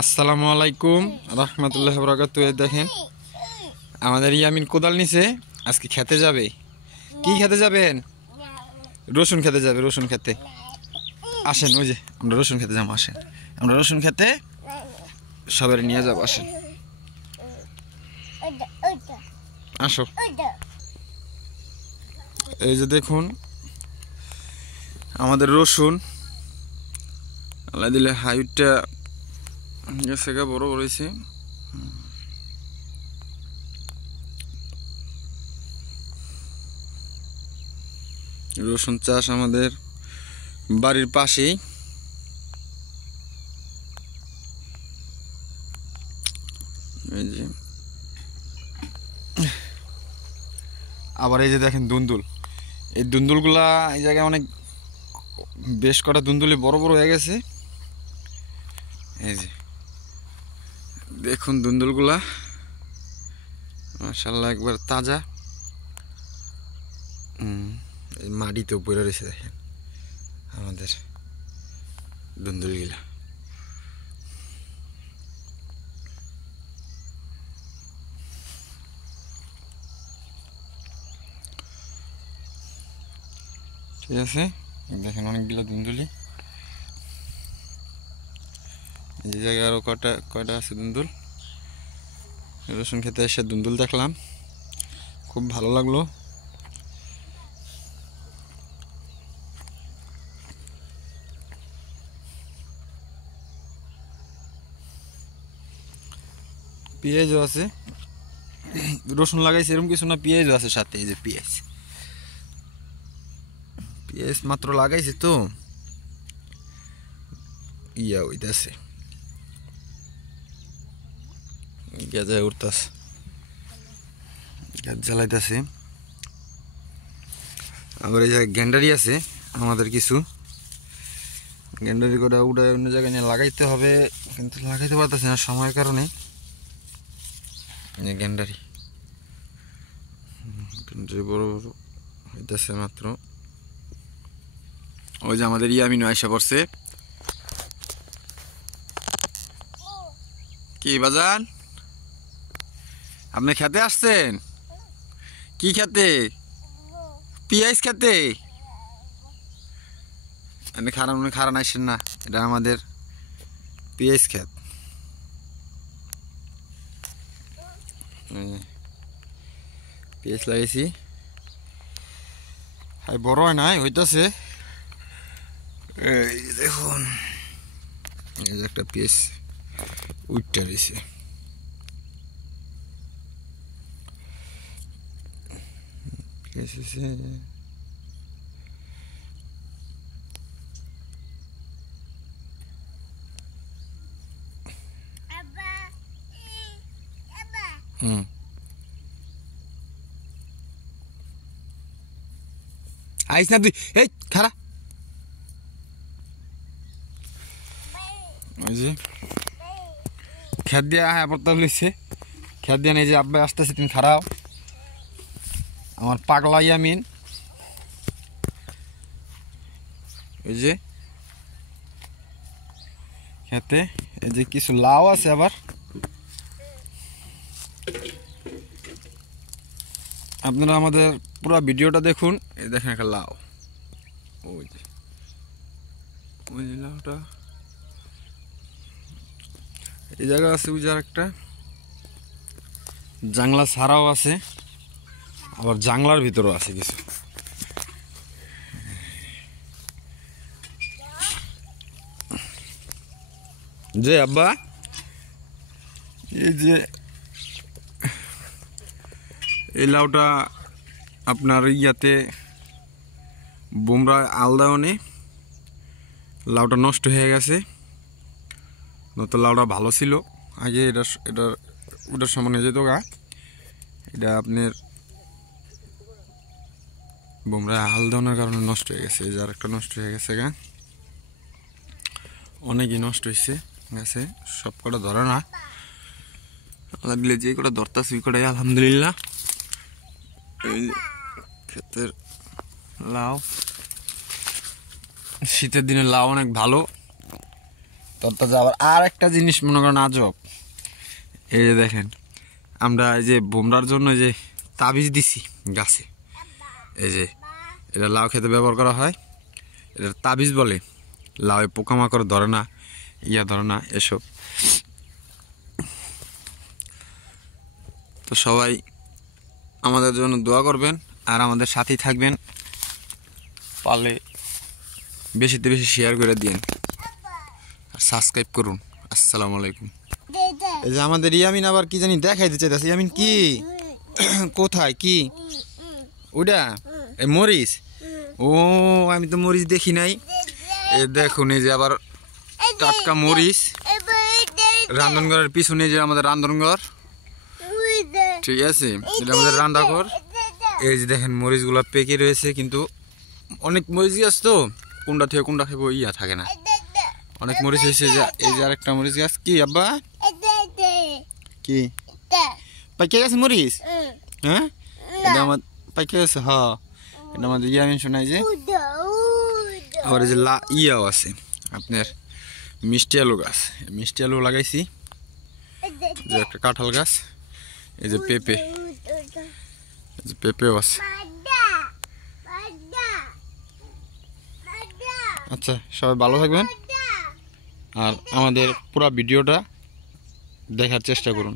আসসালামু আলাইকুম রহমতুল্লাহ বরকাতুহু। দেখেন আমাদের ইয়ামিন কোদাল নিছে, আজকে খেতে যাবে। কি খেতে যাবেন? রসুন খেতে যাবে। রসুন খেতে আসেন, ওই যে আমরা রসুন খেতে যাবো। আসেন, আমরা রসুন খেতে সবাই নিয়ে যাবো। আসেন, আসো। এই যে দেখুন আমাদের রসুন, আল্লাহ দিলে হাইটটা গেছে, বড় বড় হয়েছে। রসুন চাষ আমাদের বাড়ির পাশেই। এই যে আবার এই যে দেখেন দুন্দুল, এই দুন্দুলগুলা এই জায়গায় অনেক বেশ কটা দুন্দুলি বড় বড় হয়ে গেছে। এই যে দেখুন দুন্দুলগুলা মাশাআল্লাহ একবার তাজা। এই মাটিতেও পড়ে রয়েছে, দেখেন আমাদের দুন্দুলগুলা। ঠিক আছে, দেখেন অনেকগুলো দুন্দুলি। এই জায়গায় আরো কয়টা আছে দুন্দুল। রসুন খেতে এসে দুন্দুল দেখলাম, খুব ভালো লাগলো। পেঁয়াজও আছে, রসুন লাগাইছে এরকম কিছু না, পেঁয়াজও আছে সাথে। এই যে পেঁয়াজ মাত্র লাগাইছে তো ইয়া হইতাছে, গ্যাজা উঠতাছে, গ্যাস জ্বালাইতেছে। আবার এই জায়গায় গ্যান্ডারি আছে আমাদের কিছু, গ্যান্ডারি করে উড়ায় অন্য জায়গায় নিয়ে লাগাইতে হবে, কিন্তু লাগাইতে পারতেছি না সময়ের কারণে। গ্যান্ডারি বড় বড় হইতেছে মাত্র। ওই যে আমাদের ইয়ামিনও আইসা পড়ছে। কি বাজান, আপনি খেতে আসছেন? কি খেতে? পেঁয়াজ খেতে? খারান আসছেন না, এটা আমাদের পেঁয়াজ খেত। পেঁয়াজ লাগাইছি, বড় হয় নাই, হইতেছে। এই দেখুন এই যে একটা পেঁয়াজ উঠটা রয়েছে। আইস না তুই, এই খারা। ওই যে খেত দিয়া প্রতাপ লিখছে, খেত দিয়া নেই যে আব্বাই আসতেছে, তুমি খারাও। আমার পাগলা ইয়ামিন ওই যে খেতে। এই যে কিছু লাউ আছে আবার, আপনারা আমাদের পুরো ভিডিওটা দেখুন। এই দেখেন একটা লাউ, ওই যে লাউটা এই জায়গা আছে। ওই যে একটা জাংলা ছাড়াও আছে, আবার জাংলার ভিতরেও আছে কিছু। যে আব্বা এই যে এই লাউটা আপনার ইয়াতে বোমরা আলদাওনে লাউটা নষ্ট হয়ে গেছে, নতুন লাউটা ভালো ছিল আগে। ওটার সমানে যেত গা, এটা আপনার বোমরা আলদাওনের কারণে নষ্ট হয়ে গেছে। যার একটা নষ্ট হয়ে গেছে গা, অনেকই নষ্ট হয়েছে গেছে, সব কটা ধরে না। আল্লাহ দিলে যে কটা ধরতাছে ওই কটাই আলহামদুলিল্লাহ। এই ক্ষেতের লাউ, শীতের দিনে লাউ অনেক ভালো, তরতাজা। আবার আর একটা জিনিস মনে করেন আজব, এই যে দেখেন আমরা এই যে বোমরার জন্য যে তাবিজ দিছি গাছে, এই যে এটা লাউ খেতে ব্যবহার করা হয়, এটা তাবিজ বলে। লাউয়ে পোকামাকড় ধরে না, ধরে না এসব। তো সবাই আমাদের জন্য দোয়া করবেন আর আমাদের সাথেই থাকবেন, পারলে বেশিতে বেশি শেয়ার করে দিন আর সাবস্ক্রাইব করুন। আসসালামু আলাইকুম। এই যে আমাদের ইয়ামিন আবার কি জানি দেখাইতে চাইতেছে। ইয়ামিন কি কোথায় কি ওটা? এই মরিচ? ও আমি তো মরিচ দেখি নাই। এ দেখুন এই যে আবার টাটকা মরিচ, রান্ধনঘরের পিছনে যে আমাদের রান্ধনঘর, ঠিক আছে, এটা আমাদের রান্নাঘর। এই যে দেখেন মরিচগুলো পেকে রয়েছে, কিন্তু অনেক মরিচ গাছ তো কোনটা থেকে কোনটা খাবো থাকে না, অনেক মরিচ হয়েছে। এই যে আরেকটা মরিচ গাছ। কি আব্বা কি পাইকে গেছে মরিচ? হ্যাঁ এটা আমার পাইকে গেছে। হ্যাঁ এটা আমাদের ইয়ামিন শোনাই যে। আবার এই যে ইয়াও আছে আপনার মিষ্টি আলু গাছ, মিষ্টি আলু লাগাইছি, যে একটা কাঁঠাল গাছ, এই যে পেঁপে, পেঁপেও আছে। আচ্ছা সবাই ভালো থাকবেন আর আমাদের পুরো ভিডিওটা দেখার চেষ্টা করুন।